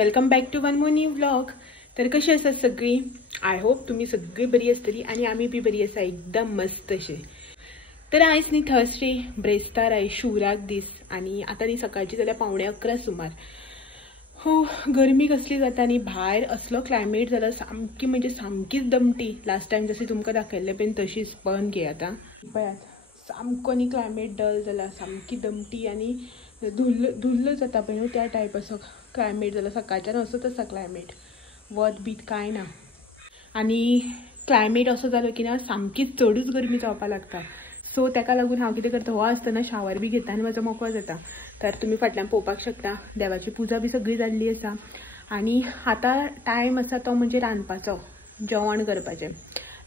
Welcome back to one more new vlog. तर कशी आसात सगळी? आय होप तुम्ही सगळी बरी आसतली आणि आम्ही बी बरी आसा, एकदम मस्त अशे। तर आयज न्ही थर्सडे, ब्रेस्तार आयज शिवराक दीस आणि आता न्ही सकाळची जाल्यार 11:15 सुमार। हो, गरमी कसली जाता न्ही, भायर असलो क्लायमेट जाला सामकी म्हणजे सामकीच दमटी। लास्ट टाइम जशी तुमकां दाखयल्ले पण तशीच पण घे आता पळयात, सामको न्ही क्लायमेट डल जाला, सामकी दमटी आणि धुल्ल जाता पळय त्या टायप असो क्लायमेट जाला। सकाळच्यान असोच आसा क्लायमेट, वत बीत कांय ना आणि क्लायमेट असो जालो की ना सामकीच चडूच गरमी जावपाक लागता। सो ताका लागून हांव कितें करता, हो आसतना शावर बी घेता आनी म्हाजो मोकळो जाता। तर तुमी फाटल्यान पळोवपाक शकता देवाची पुजा बी सगळी जाल्ली आसा आणि आतां टायम आसा तो म्हणजे रांदपाचो, जेवण करपाचें,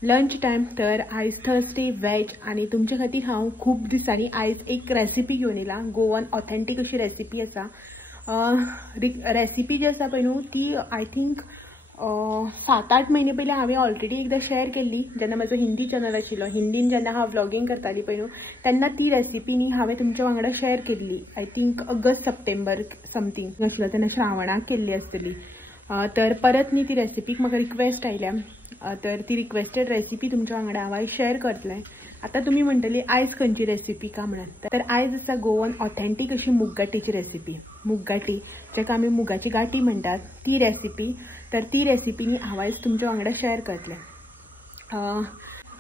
लंच टायम। तर आयज थर्सडे वेज आणि तुमचे खातीर हांव खूब दिसांनी आयज एक रेसिपी घेवन येयला। गोवन ऑथेंटीक अशी रेसिपी आसा। रेसिपी जी आसा पळय न्हू ती आय थिंक 7-8 महिने पयलीं हांवें ऑलरेडी एकदां शेअर केल्ली, जेन्ना म्हजो हिंदी चॅनल आशिल्लो। हिंदीन जेन्ना हांव व्लॉगिंग करताली पळय न्हू तेन्ना ती रेसिपी न्ही हांवें तुमच्या वांगडा शेअर केल्ली। I think August September something आशिल्लो, तेन्ना श्रावणाक केल्ली आसतली। तर परत न्ही ती रेसिपीक म्हाका रिक्वेस्ट आयल्या, तर ती रिक्वेस्टेड रेसिपी तुमच्या वांगडा हांव आयज शेअर करतलें। आता तुम्ही म्हणटली आयज खंयची रेसिपी का म्हणून, तर आयज आसा गोवन ऑथेंटीक अशी मुगगाटीची रेसिपी। मुगगाटी जेका आमी मुगाची गाटी म्हणटात ती रेसिपी। तर ती रेसिपी न्ही हांव आयज तुमच्या वांगडा शेअर करतलें।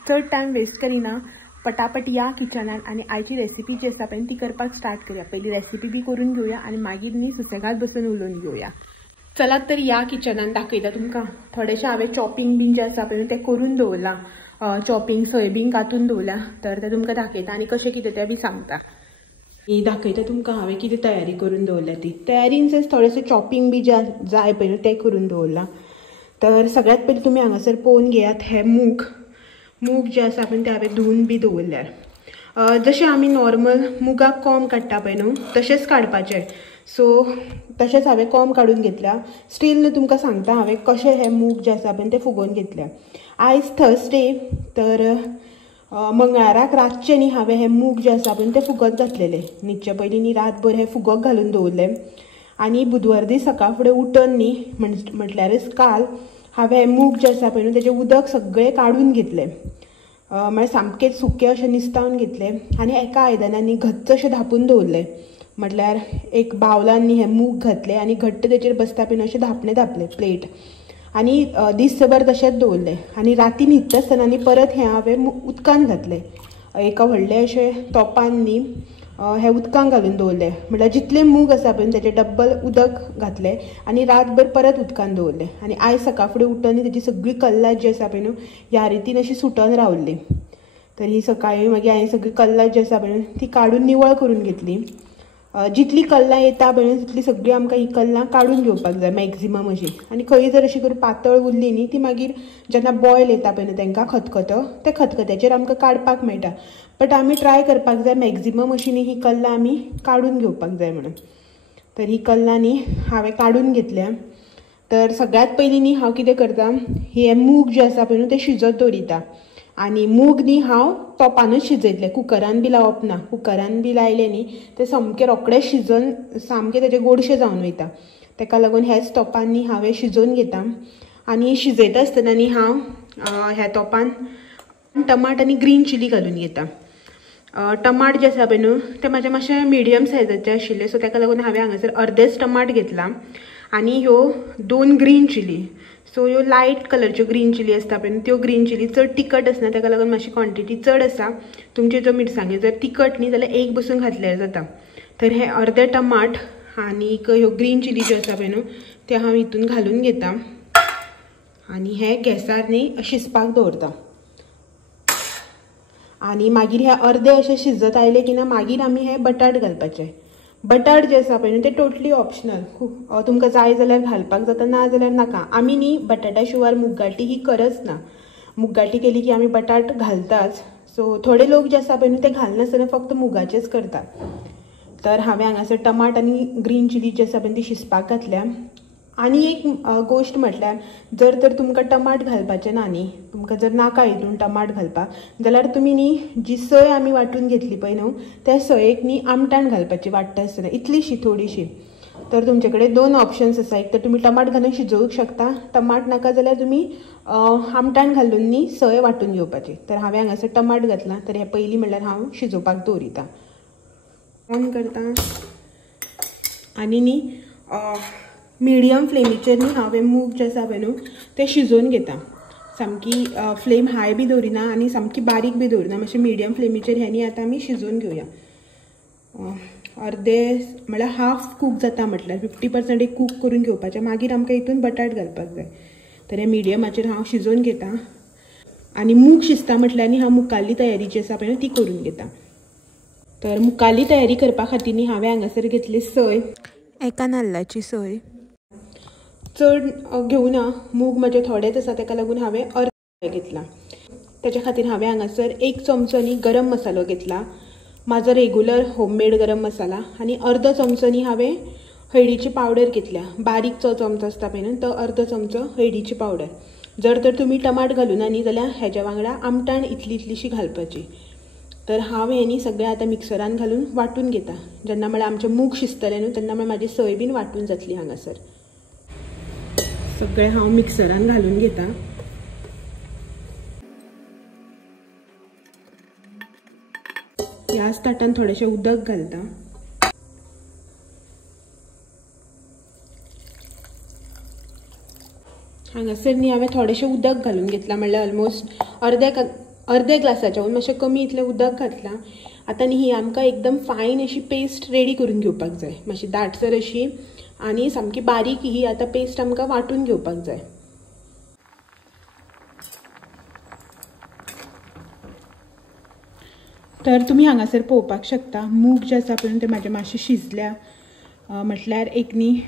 चड टायम वेस्ट करिना, पटापट या किचनान आणि आयची रेसिपी जी आसा पळय ती करपाक स्टार्ट करूया। पयली रेसिपी बी करून घेवया आणि मागीर न्ही सुसेगाद बसून उलोवन घेवया। चलात तर या किचनान दाखयता तुमकां। थोडेशें हांवें चॉपिंग बीन जे आसा पळय तें करून दवरलां, चॉपिंग सोयाबीन कातून दवरला। तर ते तुमकां दाखयता आणि कशें कितें तें बी सांगता। दाखयता तुमकां हांवें कितें तयारी करून दवरल्या ती। तयारीन थोडेंशें चॉपिंग बी जे जाय पळय न्हू तें करून दवरलां। तर सगळ्यात पयलीं तुमी हांगासर पळोवन घेयात हे मूग जे आसा पळय ते हांवें धुवन बी दवरल्यार। जशें आमी नॉर्मल मुगाक कोंब काडटा पळय न्हू तशेंच काडपाचें। सो तशेंच हांवें कोंब काडून घेतल्या। स्टील न्हू तुमकां सांगता हांवें कशें हे मूग जे आसा पळय ते फुगोवन घेतल्या। आयज थर्सडे, तर मंगळाराक रातचे न्ही हांवें हे मूग जे आसा पळय ते फुगत घातलेले। न्हिदचे पयलीं न्ही रातभर हे फुगोवंक घालून दवरले आणि बुधवार दीस सकाळ फुडें उठून न्ही म्हटल्यारच काल हांवें हे मूग जे आसा पळय न्हू तेजें उदक सगळें काडून घेतलें। म्हळ्यार सामकें सुकें अशें निस्तावन घेतलें आणि एका आयदनान न्ही घच्च अशें धापून दवरलें। म्हटल्यार एक बावलान न्ही हे मूग घातले आणि घट्ट तेजेर बसता पळय अशें धापणे धापले प्लेट आणि दिसभर तशेंच दवरलें। आणि राती न्हिदता आसतना न्ही परत हें हांवें उदकान घातलें, एका व्हडले अशें तोपान न्ही हे उदकान घालून दवरलें। म्हटल्यार जितले मूग आसा पळय तेजे डब्बल उदक घातलें आणि रातभर परत उदकान दवरलें। आणि आयज सकाळ फुडें उठून तेजी सगळी कल्लां जी आसा पळय न्हू ह्या रितीन अशी सुटोन रावल्ली। तर ही सकाळीं मागीर हांवें सगळी कल्लां जी आसा पळय ती काडून निवळ करून घेतली। जितली कल्लां येता पळय तितली सगळी आमकां ही कल्लां काडून घेवपाक जाय मॅक्झिमम अशी। आनी खंय जर अशी करून पातळ उरली न्ही ती मागीर जेन्ना बॉयल येता पळय न्हू तांकां खतखतो ते खतखत्याचेर आमकां काडपाक मेळटा। बट आमी ट्राय करपाक जाय मॅक्झिमम अशी न्ही ही कल्लां आमी काडून घेवपाक जाय म्हणून। तर ही कल्लां न्ही हांवें काडून घेतल्या। तर सगळ्यात पयलीं न्ही हांव कितें करता, हे मूग जे आसा पळय न्हू ते शिजत दवरिता आणि मूग न्ही हांव तोपानूच शिजयतलें, कुकरान बी लावप ना। कुकरान बी लायले न्ही ते सामके रोखडे शिजोवन सामके तेजे गोडशे जावन वयता। ताका लागून हेच तोपान न्ही हांवें शिजोवन घेता आणि शिजयता आसतना न्ही हांव ह्या तोपान टमाट आनी ग्रीन चिली घालून घेता। टमाट जे आसा पळय न्हू ते म्हाजे मातशे मिडियम सायजाचे आशिल्ले, सो ताका लागून हांवें हांगासर अर्देच टमाट घेतला आणि ह्यो 2 ग्रीन चिली। सो ह्यो लायट कलरच्यो ग्रीन चिली आसता पळय त्यो ग्रीन चिली चड तिखट आसना, ताका लागून मातशी क्वॉन्टिटी चड आसा। तुमचे जर मिरसांगे जर तिखट न्ही जाल्यार एक बसून घातल्यार जाता। तर हे अर्दे टमाट आणि ह्यो ग्रीन चिली ज्यो आसा पळय न्हू त्यो हांव हितून घालून घेता आणि हे गॅसार न्ही शिजपाक दवरता। आणि मागीर हे अर्दे अशें शिजत आयले की ना मागीर आमी हे बटाट घालपाचे। बटाट जे आसा पळय न्हू ते टोटली ऑप्शनल, तुमकां जाय जाल्यार घालपाक जाता, ना जाल्यार नाका। आमी न्ही बटाटा शिवाय मुगगाटी ही करच ना। मुगगाटी केली की आमी बटाट घालताच। सो थोडे लोक जे आसा पळय न्हू ते घालनासतना फक्त मुगाचेच करतात। तर हांवें हांगासर टमाट आनी ग्रीन चिली जी आसा पळय ती शिजपाक घातल्या। आनी एक गोश्ट म्हटल्यार जर तर तुमकां टमाट घालपाचें ना न्ही, तुमकां जर नाका हितून टमाट घालपाक जाल्यार तुमी न्ही जी सय आमी वांटून घेतली पळय न्हू त्या सयेक न्ही आमटाण घालपाची वांट्टा आसतना, इतलीशी थोडीशी। तर तुमच्याकडे दोन ऑप्शन्स आसा. एक तर तुम्ही टमाट घालून शिजवूंक शकता. टमाट नाका जाल्यार तुम्ही आमटाण घालून न्ही सय वांटून घेवपाची. तर हांवें हांगासर टमाट घातला. तर हे पयलीं म्हणल्यार हांव शिजोवपाक दवरिता. ऑन करता आनी न्ही मिडियम फ्लेमीचेर न्ही हांवें मूग जे आसा पळय न्हू ते शिजोवन घेता. सामकी फ्लेम हाय बी दवरिना आनी सामकी बारीक बी दवरिना. मातशें मिडियम फ्लेमीचेर हें न्ही आतां आमी शिजोवन घेवया. अर्दे म्हळ्यार हाफ कूक जाता म्हटल्यार 50% एक कूक करून घेवपाचें. मागीर आमकां हितून बटाट घालपाक जाय. तर हे मिडियमाचेर हांव शिजोवन घेता. आनी मूग शिजता म्हटल्यार न्ही हांव मुखाल्ली तयारी जी आसा पळय ती करून घेता. तर मुखाल्ली तयारी करपा खातीर न्ही हांवें हांगासर घेतली सय, एका नाल्लाची सय. चड घेवना, मूग म्हजे थोडेच आसा ताका लागून हांवें अर्दे घेतला. त्याच्या खातीर हांवें हांगासर 1 चमचो न्ही गरम मसालो घेतला, म्हाजो रेगुलर होममेड गरम मसाला. आनी अर्दो चमचो न्ही हांवें हळदीची पावडर घेतल्या. बारीक चमचो आसता पळय न्हू तो अर्दो चमचो हळदीची पावडर. जर तर तुमी टमाट घालूना न्ही जाल्यार हेज्या वांगडा आमटाण इतलीशी घालपाची. तर हांव हें न्ही सगळें आतां मिक्सरान घालून वांटून घेता. जेन्ना म्हळ्यार आमचें मूग शिजतलें न्हू तेन्ना म्हळ्यार म्हाजी सय बीन वांटून जातली. हांगासर सगळें हांव मिक्सरान घालून घेता. ह्याच ताटान थोडेशें उदक घालता. हांगासर न्ही हांवें थोडेशें उदक घालून घेतलां. म्हणल्यार ऑलमोस्ट अर्दे ग्लासाच्याहून मातशें कमी इतलें उदक घातलां. आतां न्ही ही आमकां एकदम फायन अशी पेस्ट रेडी करून घेवपाक जाय. मातशी दाटसर अशी आनी सामकी बारीक ही आतां पेस्ट आमकां वांटून घेवपाक जाय. तर तुमी हांगासर पळोवपाक शकता मूग जे आसा पळय ते म्हाजे मातशे शिजल्या. म्हटल्यार एक न्ही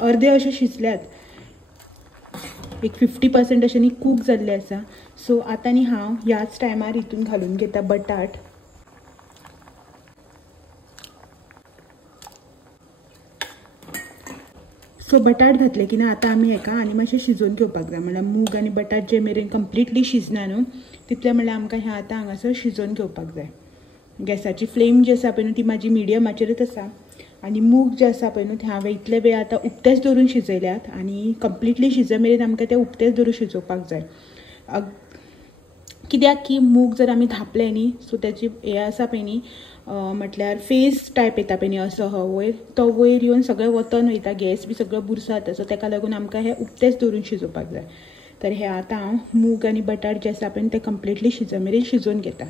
अर्दे अशे शिजल्यात. एक 50% अशें न्ही कूक जाल्ले आसा. सो आतां न्ही हांव ह्याच टायमार हितून घालून घेता बटाट. सो बटाट घातले की ना आतां आमी हेका आनी मातशें शिजोवन घेवपाक जाय. म्हणल्यार मूग आनी बटाट जे मेरेन कंप्लिटली शिजना न्हू तितले म्हणल्यार आमकां हें आतां हांगासर शिजोवन घेवपाक जाय. गॅसाची फ्लेम जी आसा पळय न्हू ती म्हाजी मिडियमाचेरच आसा. आनी मूग जे आसा पळय न्हू ते हांवें इतले वेळ आतां उक्तेच दवरून शिजयल्यात. आनी कंप्लिटली शिजे मेरेन आमकां ते उक्तेच दवरून शिजोवपाक जाय. कित्याक की मूग जर आमी धापले न्ही सो त्याची हें आसा पळय न्ही म्हटल्यार फेस टायप येता पळय न्ही असो हो वयर तो वयर येवन सगळें वतन वयता. गॅस बी सगळो बुरसात. सो ताका लागून आमकां हें उक्तेच दवरून शिजोवपाक जाय. तर हें आतां हांव मूग आनी बटाट जे आसा पळय ते कंप्लिटली शिजे मेरेन शिजोवन घेता.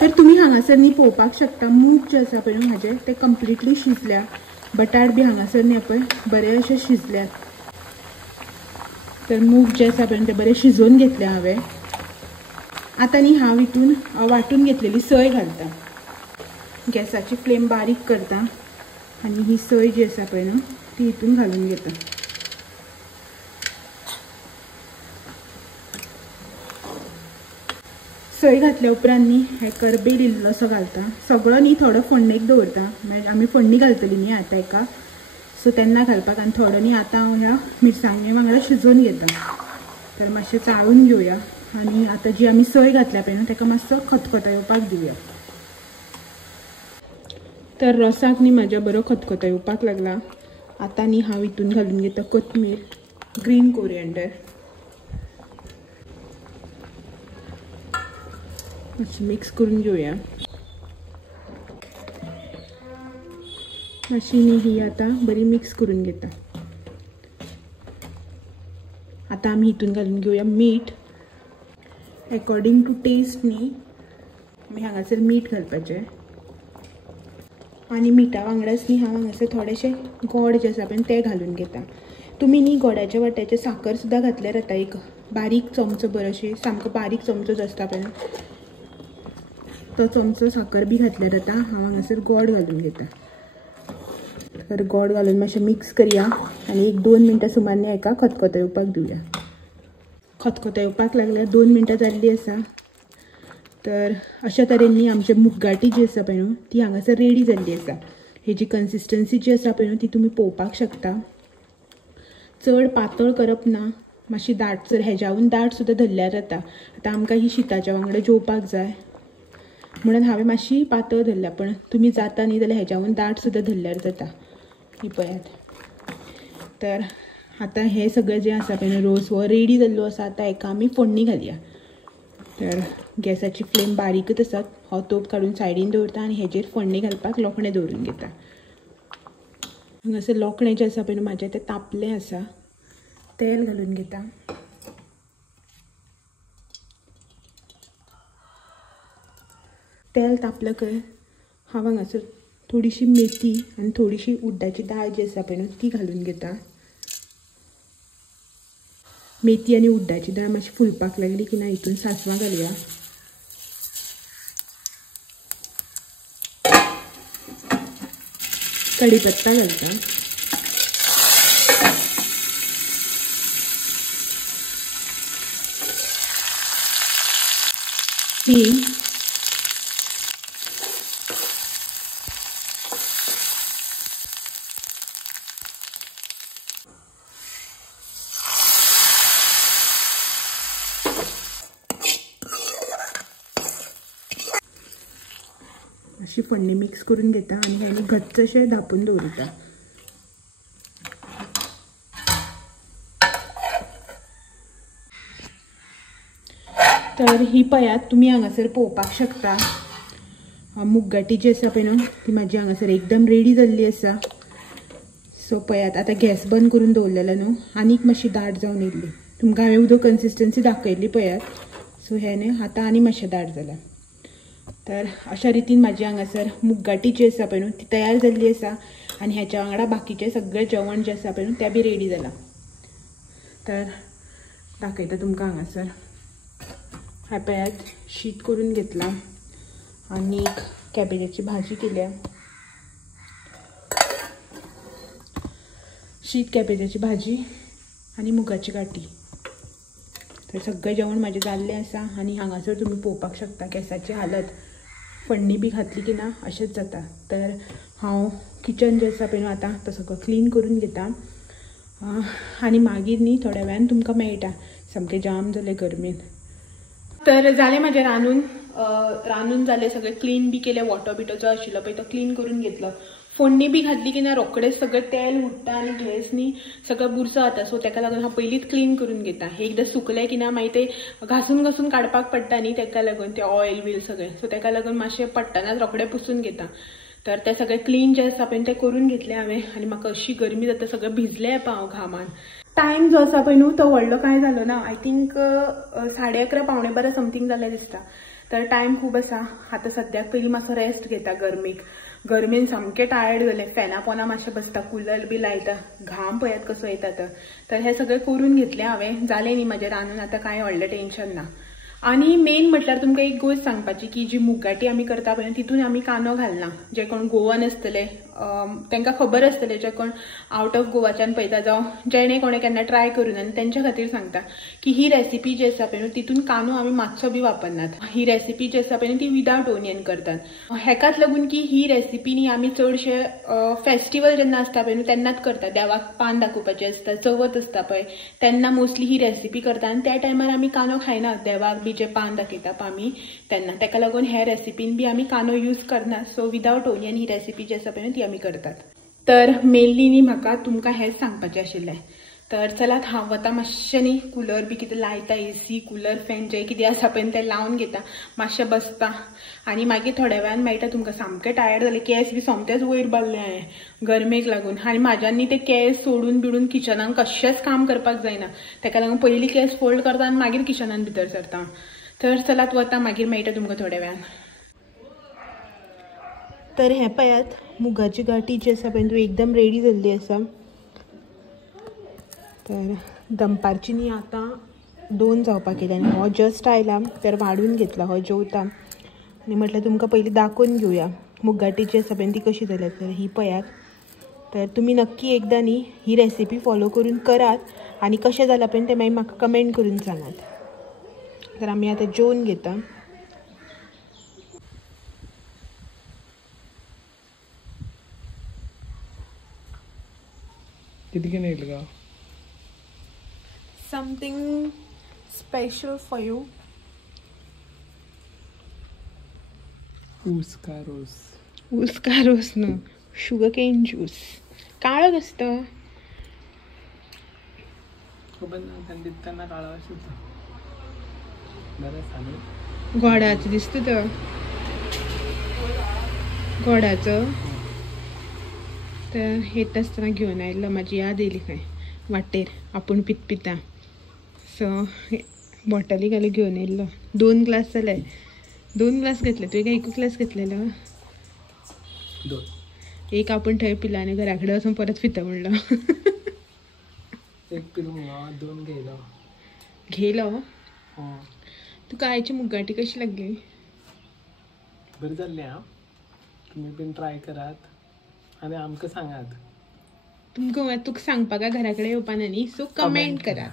तर तुमी हांगासर न्ही पळोवपाक शकता मूग जे आसा पळय म्हाजे ते कंप्लिटली शिजल्या. बटाट बी हांगासर न्ही पळय बरे अशे शिजल्यात. तर मूग जे आसा पळय ते बरे शिजोवन घेतले हांवें. आतां न्ही हांव हितून वांटून घेतलेली सय घालता. गॅसाची फ्लेम बारीक करता आनी ही सय जी आसा पळय न्हू ती हितून घालून घेता. सय घातल्या उपरांत न्ही हे करबेल इल्लोसो घालता. सगळो न्ही थोडो फोण्णेक दवरता. मागीर आमी फोण्णी घालतली न्ही आतां एका सो तेन्ना घालपाक. आनी थोडो न्ही आतां हांव ह्या मिरसांगे वांगडा शिजोवन घेता. तर मातशें चाळून घेवया. आनी आतां जी आमी सय घातल्या पळय न्हू ताका मातसो खतखतो येवपाक दिवया. तर रोसाक न्ही म्हाज्या बरो खतखतो येवपाक लागला. आतां न्ही हांव हितून घालून घेता कोथमीर, ग्रीन कोरिएंडर. मातशें मिक्स करून घेवया. मातशी न्ही ही आतां बरी मिक्स करून घेता. आतां आमी हितून घालून घेवया मीठ. अकॉर्डिंग टू टेस्ट न्ही आमी हांगासर मीठ घालपाचें. आनी मिठा वांगडाच न्ही हांव हांगासर थोडेशें गोड जे आसा पळय ते घालून घेता. तुमी न्ही गोडाच्या वाट्याचेर साखर सुद्दां घातल्यार जाता. एक बारीक चमचो बरोशी सामको बारीक चमचो जो आसता पळय तो चमचो साखर बी घातल्यार जाता. हांव हांगासर गोड घालून घेता. तर गोड घालून मातशें मिक्स करया आनी 1-2 मिनटां सुमार हेका खतखतो येवपाक दिवया. खतखतो येवपाक लागल्या 2 मिनटां जाल्ली आसा. तर अशा तरेन न्ही आमची मुगगाटी जी आसा पळय न्हू ती हांगासर रेडी जाल्ली आसा. हेजी कन्सिस्टन्सी जी आसा पळय न्हू ती तुमी पळोवपाक शकता. चड पातळ करप ना, मातशी दाटसर हेज्याहून दाट सुद्दां धरल्यार जाता. आतां आमकां ही शिताच्या वांगडा जेवपाक जाय. म्हणून हांवें मातशी पातळ धरल्या, पण तुमी जाता न्ही जाल्यार हेज्यावन दाट सुद्दां धरल्यार जाता. ही पळयात. तर आतां हे सगळें जें आसा पळय रोस हो रेडी जाल्लो आसा. आतां हेका आमी फोडणी घालया. तर गॅसाची फ्लेम बारीकच आसा. हो तोप काडून सायडीन दवरता आनी हेजेर फोडणी घालपाक लोकणें दवरून घेता. हांगासर लोकणें जें आसा पळय न्हू म्हाजें तें तापलें आसा. तेल घालून घेता. तेल तापलं काय हांव हांगासर थोडीशी मेथी आनी थोडीशी उड्डाची दाळ जी आसा पळय न्हू ती घालून घेता. मेथी आनी उड्डाची दाळ मातशी फुलपाक लागली की ना हितून सांसवां घालया. कढीपत्ता घालता. हिंग, अशी फोडणी मिक्स करून घेता आनी हें घट्ट अशें धापून दवरता. तर ही पळयात तुमी हांगासर पळोवपाक शकता. मुगगाटी जी आसा पळय न्हू ती म्हाजी हांगासर एकदम रेडी जाल्ली आसा. सो पळयात आतां गॅस बंद करून दवरलेलो न्हू आनीक मातशी दाट जावन येयल्ली. तुमकां हांवें उदक कन्सिस्टन्सी दाखयल्ली पळयात. सो हें न्ही आतां आनी मातशें दाट जालां. तर अशा रितीन म्हाजी हांगासर मुगगाटी जी आसा पळय न्हू ती तयार जाल्ली आसा. आनी हेच्या वांगडा बाकीचें सगळें जेवण जें आसा पळय न्हू तें बी रेडी जालां. तर दाखयता तुमकां हांगासर. हांवें पळयात शीत करून घेतलां आनी कॅबेजाची भाजी केल्या. शीत कॅबेजाची भाजी आनी मुगाची गाठी. तर सगळें जेवण म्हाजें जाल्लें आसा. आनी हांगासर तुमी पळोवपाक शकता गॅसाची हालत. फोडणी बी घातली की ना अशेंच जाता. तर हांव किचन जें आसा पळय न्हू आतां तो सगळो क्लीन करून घेता. आनी मागीर न्ही थोड्या वेळान तुमकां मेळटा. सामकें जाम जालें गरमेन. तर जालें म्हाजें रांदून जालें सगळें क्लीन बी केलें. वॉटर बिटो जो आशिल्लो पळय तो क्लीन करून घेतलो. फोडणी बी घातली की ना रोखडेंच सगळें तेल उडटा आनी गॅस न्ही सगळं बुरसो जाता. सो ताका लागून हांव पयलींच क्लीन करून घेता. एकदां सुकलें की ना मागीर तें घासून काडपाक पडटा न्ही ताका लागून तें ऑयल बील सगळें. सो ताका लागून मातशें पडटनाच रोखडें पुसून घेता. तर तें सगळें क्लीन जें आसा पळय तें करून घेतलें हांवें. आनी म्हाका अशी गरमी जाता सगळें भिजलें पळय हांव घामान. टायम जो आसा पळय न्हू तो व्हडलो कांय जालो ना. आय थिंक 11:30 पावणे 12 समथींग जालें दिसता. तर टायम खूब आसा. आतां सद्याक पयलीं मातसो रेस्ट घेता गरमेन सामकें टायर्ड जालें. फॅना पोंदा मातशें बसता. कूलर बी लायता. घाम पळयात कसो येता. तर हें सगळें करून घेतलें हांवें. जालें न्ही म्हाजें रांदून आतां कांय व्हडलें टेन्शन ना. आनी मेन म्हटल्यार तुमकां एक गोश्ट सांगपाची की जी मुगगाटी आमी करता पळय तितून आमी कांदो घालना. जे कोण गोवन आसतले तांकां खबर आसतलें. जे कोण आवट ऑफ गोवाच्यान पळयता जावं जेणे कोणें केन्ना ट्राय करून आनी तेंच्या खातीर सांगता की ही रेसिपी जी आसा पळय न्हू तितून कांदो आमी मातसो बी वापरनात. ही रेसिपी जी आसा पळय न्हू ती विदावट ओनियन करतात. हेकाच लागून की ही रेसिपी न्ही आमी चडशे फेस्टिवल जेन्ना आसता पळय न्हू तेन्नाच करतात. देवाक पान दाखोवपाचें आसता, चवथ आसता पळय तेन्ना मोस्टली ही रेसिपी करता. आनी त्या टायमार आमी कांदो खायनात. देवाक बी जे पान दाखयता पळय आमी तेन्ना. ताका लागून हे रेसिपीन बी आमी कांदो यूज करनात. सो विदावट ओनियन ही रेसिपी जी आसा पळय न्हू ती आमी करतात. तर मेनली न्ही म्हाका तुमकां हेंच सांगपाचें आशिल्लें. तर चलात हांव आतां मातशें न्ही कूलर बी कितें लायता. AC कूलर फॅन जें कितें आसा पळय तें लावन घेता. मातशें बसता आनी मागीर थोड्या वेळान मेळटा तुमकां. सामकें टायर्ड जालें. केंस बी सोमतेच वयर बांदले हांवें गरमेक लागून. आनी म्हाज्यान न्ही ते केंस सोडून बिडून किचनान कशेंच काम करपाक जायना. ताका लागून पयलीं केंस फोल्ड करता आनी मागीर किचनान भितर सरता. तर चलात वता मागीर मेळटा तुमकां थोड्या वेळान. तर हें पळयात मुगाची गाठी जी आसा पळय ती एकदम रेडी जाल्ली आसा. तर दनपारची न्ही आतां 2 जावपाक येयल्या आनी हो जस्ट आयला. तर वाडून घेतला हो जेवता. आनी म्हटल्यार तुमकां पयलीं दाखोवन घेवया मुगगाटी जी आसा पळय ती कशी जाल्या. तर ही पळयात. तर तुमी नक्की एकदां न्ही ही रेसिपी फॉलो करून करात. आनी कशें जालां पळय तें मागीर म्हाका कमेंट करून सांगात. तर आमी आतां जेवन घेता. किती येईल का? Something special for you. ऊस का रोस. ऊस का रोस न शुगर केन ज्यूस. काळं असतं. खबर ना त्यांना काढावं होतं. बरं चालेल. गोडाचं दिसतं तर गोडाचं. तर येत असताना घेऊन आयलं माझी याद येयली काय वाटेर आपण पिता सो बॉटली घालून घेऊन येयल्लो. 2 ग्लास जाले. 2 ग्लास घेतले. तुवें काय 1 ग्लास घेतलेलो. 2. एक आपण थंय पिला आणि घराकडे वचून परत पिता म्हणलं. 1 पिलो 2 घेयलो. घेयलो. तुका आयची मुगाटी कशी लागली? बरी जाल्ली हां. तुम्ही पण ट्राय करात आणि आमकां सांगात. तुका सांगपाक घरा कडेन येवपा न्ही सो कमेंट करात.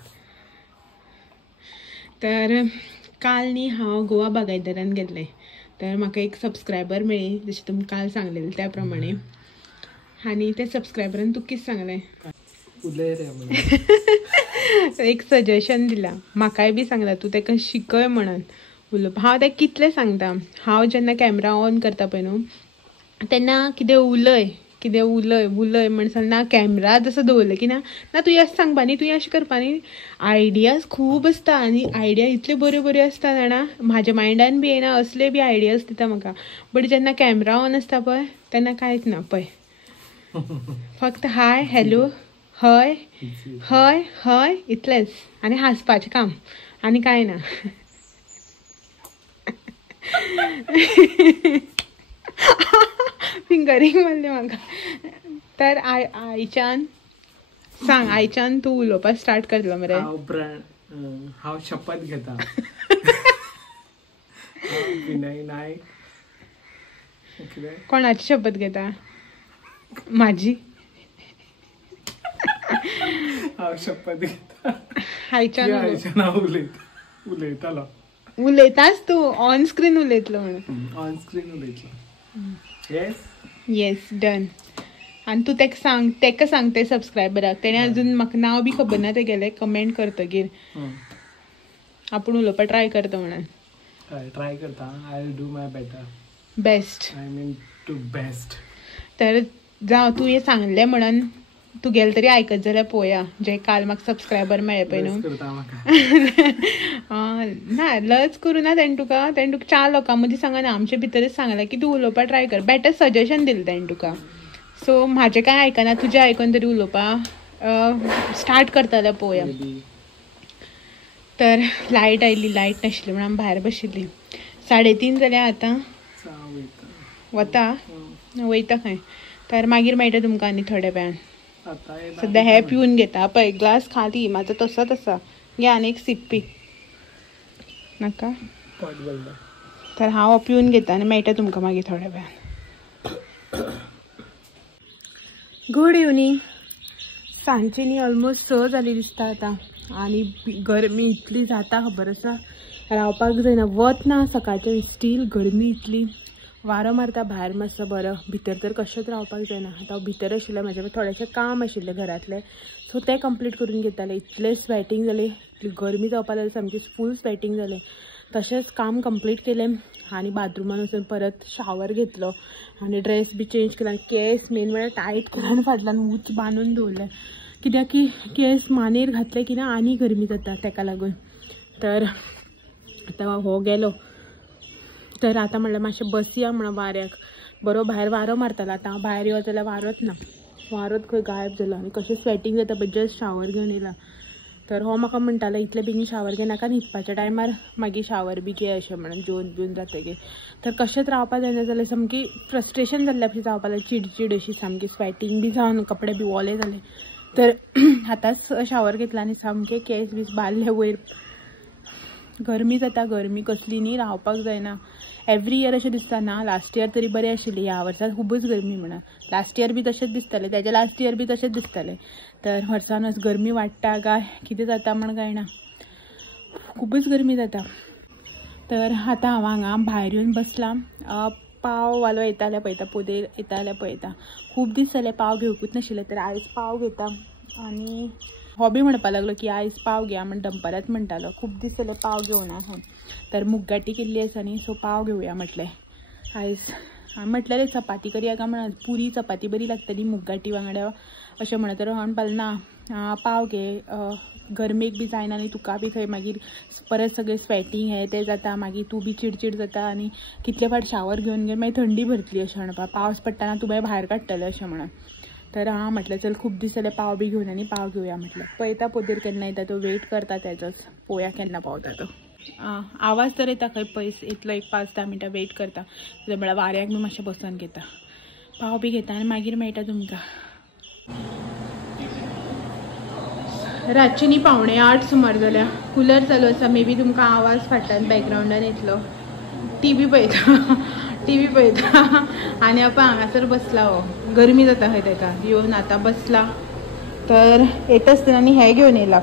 तर काल न्ही हांव गोवा बागायदारान गेल्लें. तर म्हाका एक सबस्क्रायबर मेळ्ळी जशें तुमकां काल सांगलेलें त्या प्रमाणे. आनी त्या सबस्क्रायबरान तुका कितें सांगलें? उलय रे म्हणून. एक सजेशन दिलां. म्हाकाय बी सांगलां तूं ताका शिकय म्हणून उलोवपाक. हांव ताका कितलें सांगता. हांव जेन्ना कॅमेरा ऑन करता पळय न्हू तेन्ना कितें उलय म्हणसर ना कॅमेरा जसो दवरलो की ना तुवें अशें सांगपा न्ही तुवें अशें करपा न्ही. आयडियाज खूब आसता आनी आयडिया इतल्यो बऱ्यो आसता जाणा म्हाज्या मायंडान बी येना असले बी आयडियाज दिता म्हाका. बट जेन्ना कॅमेरा ऑन आसता पळय तेन्ना कांयच ना पळय. फक्त हाय हॅलो हय हय हय इतलेंच आनी हांसपाचें काम आनी कांय ना. फिंगरींग मारली म्हाका. तर आयच्यान सांग आयच्यान तूं उलोवपाक स्टार्ट करतलो मरे. हांव शपथ घेता. विनय नायक. कोणाची शपथ घेता? माझी. हांव शपथ घेता. आयच्यान उलयतालो. उलयताच तूं ऑन स्क्रीन उलयतलो म्हणून. ऑन स्क्रीन उलयतलो. Yes yes done. आनी तूं तेका सांग ते सबस्क्रायबराक. तेणें अजून म्हाका नांव बी खबर ना तेगेलें कमेंट करतगीर आपूण उलोवपाक ट्राय करता म्हणून. ट्राय करता. I will do my better. Best. I mean to best. तर जावं तूं हें सांगलें म्हणून तुगेलें तरी आयकत जाल्यार पळोवया. जे काल म्हाका सबस्क्रायबर मेळ्ळे पळय न्हू. ना लज करूं ना तेणें तुका 4 लोकां मदीं सांगना. आमचे भितरच सांगलां की तूं उलोवपाक ट्राय कर. बेटर सजेशन दिलें तेणें तुका. सो म्हाजें कांय आयकना तुजें आयकून तरी उलोवपाक स्टार्ट करतलें पळोवया. तर लायट आयली. लायट नाशिल्ली म्हणून आमी भायर बशिल्लीं. 3:30 जाल्यार आतां. वयता खंय. तर मागीर मेळटा तुमकां आनी थोड्या वेळान. सद्या हे पिवन घेता पळय. ग्लास खाली म्हाजो तसोच आसा. घे आनी एक सीप पी. नाका. तर हांव पिवन घेता आनी मेळटा तुमकां मागीर थोड्या वेळान. Good evening. सांजची न्ही ऑलमोस्ट 6 जाली दिसता आतां. आनी गरमी इतली जाता खबर आसा रावपाक जायना. वत ना सकाळचें स्टील गरमी इतली. वारो मारता भायर मातसो बरो. भितर तर कशेंच रावपाक जायना. आतां हांव भितर आशिल्लें. म्हाजें थोडेंशें काम आशिल्लें घरांतलें सो तें कंप्लीट करून घेतालें. इतलें स्वेटींग जालें. इतली गरमी जावपाक लागली सामकी. फूल स्वेटींग जालें. तशेंच काम कंप्लीट केलें आनी बाथरुमान वचून परत शावर घेतलो आनी ड्रेस बी चेंज केला. केस मेन म्हळ्यार टायट करून फाटल्यान उंच बांदून दवरले कित्याक की केस मानेर घातले की ना आनी गरमी जाता ताका लागून. तर आतां हो गेलो. तर आतां म्हणल्यार मातशें बसया म्हणून वाऱ्याक. बरो भायर वारो मारतालो. आतां हांव भायर यो जाल्यार वारोच ना. वारोच खंय गायब जालो आनी कशें स्वेटींग जाता पळय. जस्ट शावर घेवन येयला. तर हो म्हाका म्हणटालो इतले बेगीन शावर घे नाका न्हिदपाच्या टायमार मागीर शावर बी घे अशें म्हणून जेवन बिवन जातकीर. तर कशेंच रावपा जायना जाल्यार सामकी फ्रस्ट्रेशन जाल्ल्या भशेन जावपा लागलें. चिडचिड अशी सामकी. स्वेटींग बी जावन कपडे बी ओले जाले. तर आतांच शावर घेतला आनी सामके केस बीस बांदले वयर. गरमी जाता. गरमी कसली न्ही रावपाक जायना. एवरी इयर अशें दिसता ना लास्ट इयर तरी बरें आशिल्ली. ह्या वर्सान खूबच गरमी म्हणून. लास्ट इयर बी तशेंच दिसतालें. तेच्या लास्ट इयर बी तशेंच दिसतालें. तर वर्सान वर्स गरमी वाडटा काय कितें जाता म्हण कळना. खूबच गरमी जाता. तर आतां हांव हांगा भायर येवन बसलां. पाव वालो येताले पळयता. पोदेर येताले पळयता. खूब दीस जाले पाव घेवकूच नाशिल्ले. तर आयज पाव घेता. आनी हो बी म्हणपाक लागलो की आयज पाव घेया म्हण दनपाराच म्हणटालो. खूब दीस जाले पाव घेवना. तर मुगगाटी केल्ली आसा न्ही सो पाव घेवया म्हटलें. आयज म्हटल्यार चपाती करया काय म्हणत पुरी चपाती बरी लागतली मुगगाटी वांगडा अशें म्हणत तर हांवें पावलें ना पाव घे गरमेक बी जायना आनी तुका बी थंय मागीर परत सगळें स्वेटींग हें तें जाता मागीर तूं बी चिडचिड जाता आनी कितले फावट शावर घेवन मागीर थंडी भरतली अशें म्हणपा पावस पडटाना तूं बाय भायर काडटलें अशें म्हणून तर हांव म्हटलें चल खूब दीस जाले पाव बी घेवन आनी पाव घेवया म्हटलें पळयता पोदेर केन्ना येता तो वेट करता तेजोच पळोवया केन्ना पावता तो आवाज तर येता खंय पयस इतलो एक 5-10 मिनटां वेट करता म्हळ्यार वाऱ्याक बी मातशें बसून घेता पाव बी घेता आनी मागीर मेळटा तुमकां रातची न्ही 7:45 सुमार जाल्या कुलर चालू आसा मे बी तुमकां आवाज फाटल्यान बॅकग्रावंडान येतलो टीव्ही पळयता आनी आपण हांगासर बसला हो गरमी जाता खंय ताका येवन आतां बसला तर येता आसतना न्ही हें घेवन येयला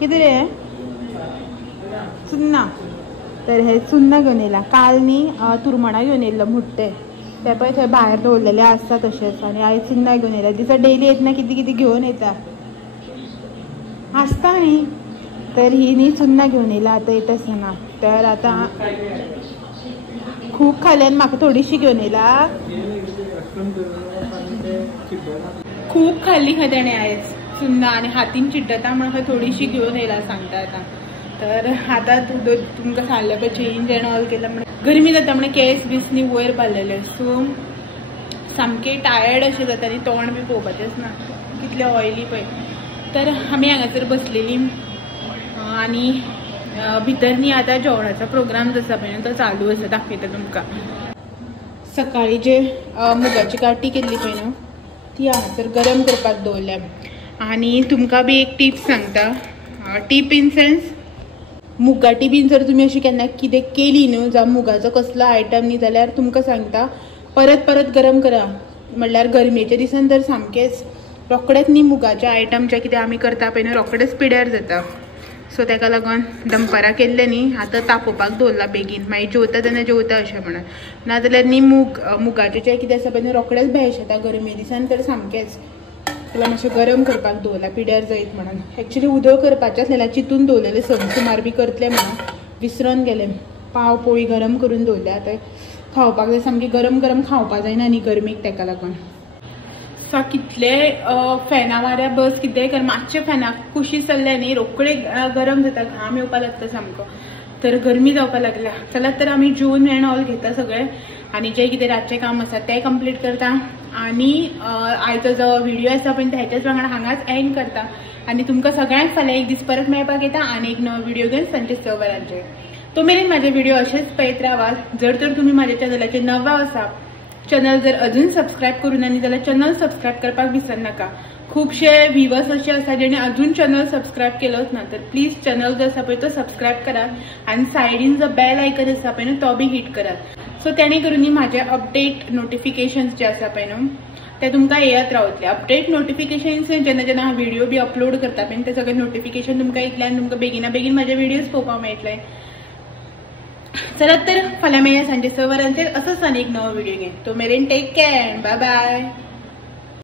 कितें रे चुन्ना तर हे चुन्ना घेवन येयला काल न्ही तुरमणां घेवन येयल्लो मुट्टे ते पळय थंय भायर दवरलेले आसता तशेंच आनी आयज चुन्ना घेवन येयला दिसा डेली येतना कितें कितें घेवन येता आसता न्ही तर ही न्ही चुन्ना घेवन येयला आतां येता आसतना तर आतां खूब खाली आनी म्हाका थोडीशी घेवन येयला खूब खाल्ली खंय ताणें आयज चुन्ना आनी हातीन चिड्डता म्हणून थोडीशी घेवन येयला सांगता आतां तर आतां तुमकां सांगलें पळय चेंज एंड ऑल केला म्हणून गरमी जाता म्हणून केस बीस न्ही वयर पाल्लेले सो सामकें टायर्ड अशें जाता आनी तोंड बी पळोवपाचेंच ना कितलें ऑयली पळय तर आमी हांगासर बसलेलीं आनी भितर न्ही आतां जेवणाचो प्रोग्राम आसा पळय तो चालू आसा दाखयता तुमकां सकाळी जे मुगाची गाठी केल्ली पळय न्हू ती हांगासर गरम करपाक दवरल्या आनी तुमकां बी एक टीप सांगता टीप इन सेन्स मुगाटी बीन जर तुमी अशी केन्ना कितें केली न्हू जावं मुगाचो कसलो आयटम न्ही जाल्यार तुमकां सांगता परत परत गरम करा म्हणल्यार गरमेच्या दिसान तर सामकेंच रोखडेंच न्ही मुगाचे आयटम जे कितें आमी करता पळय न्हू रोखडेंच पिड्यार जाता सो ताका लागून दनपारां केल्लें न्ही आतां तापोवपाक दवरला बेगीन मागीर जेवता तेन्ना जेवता अशें म्हणून नाजाल्यार न्ही मुगाचें जें कितें आसा पळय न्हू रोखडेंच भेश येता गरमे दिसान तर सामकेंच तुला मातशें गरम करपाक दवरला पिड्यार जायत म्हणून एक्चुली उदक करपाचें आसलें चिंतून दवरलेलें सुमार बी करतलें म्हणून विसरून गेलें पाव पोळी गरम करून दवरल्या आतां खावपाक जाय सामकी गरम गरम खावपाक जायना न्ही गरमेक ताका लागून सो कितले फॅना वाऱ्या बस कितेंय कर मातशें फॅनाक कुशीक चल्ले न्ही रोखडे गरम जाता घाम येवपाक लागता सामको तर गरमी जावपाक लागल्या चलात तर आमी जेवन एंड ऑल घेता सगळें आनी जें कितें रातचें काम आसा तें कंप्लीट करता आनी आयचो जो व्हिडिओ आसा पळय हेच्याच वांगडा हांगाच एंड करता आनी तुमकां सगळ्यांक फाल्यां एक दीस परत मेळपाक येता आनी एक नवो व्हिडिओ घेवन सांजचे 6 वरांचेर तो मेरेन म्हाजे व्हिडिओ अशेंच पळयत रावात जर तर तुमी म्हाज्या चॅनलाचेर नवा आसा चॅनल जर अजून सबस्क्रायब करूना न्ही जाल्यार चॅनल सबस्क्रायब करपाक विसरनाका खूबशे व्ह्यूअर्स असे आसा जेणे अजून चॅनल सबस्क्रायब केलोच ना तर प्लीज चॅनल जो आसा पळय तो सबस्क्रायब करात आनी सायडीन जो बेल आयकन आसा पळय न्हू तो बी हिट करात सो त्याने करून म्हाजे अपडेट नोटिफिकेशन्स जे आसा पळय न्हू ते तुमकां येयत रावतले अपडेट नोटिफिकेशन्स जेन्ना जेन्ना हांव व्हिडिओ बी अपलोड करता पळय ते सगळे नोटिफिकेशन तुमकां येतले आनी तुमकां बेगिना बेगीन म्हाजे व्हिडिओज पळोवपाक मेळटले चलात तर फाल्यां मेळया सांजे 6 वरांचेर असोच आनी एक नवो व्हिडिओ घेवन तो मेरेन टेक केअर बाय बाय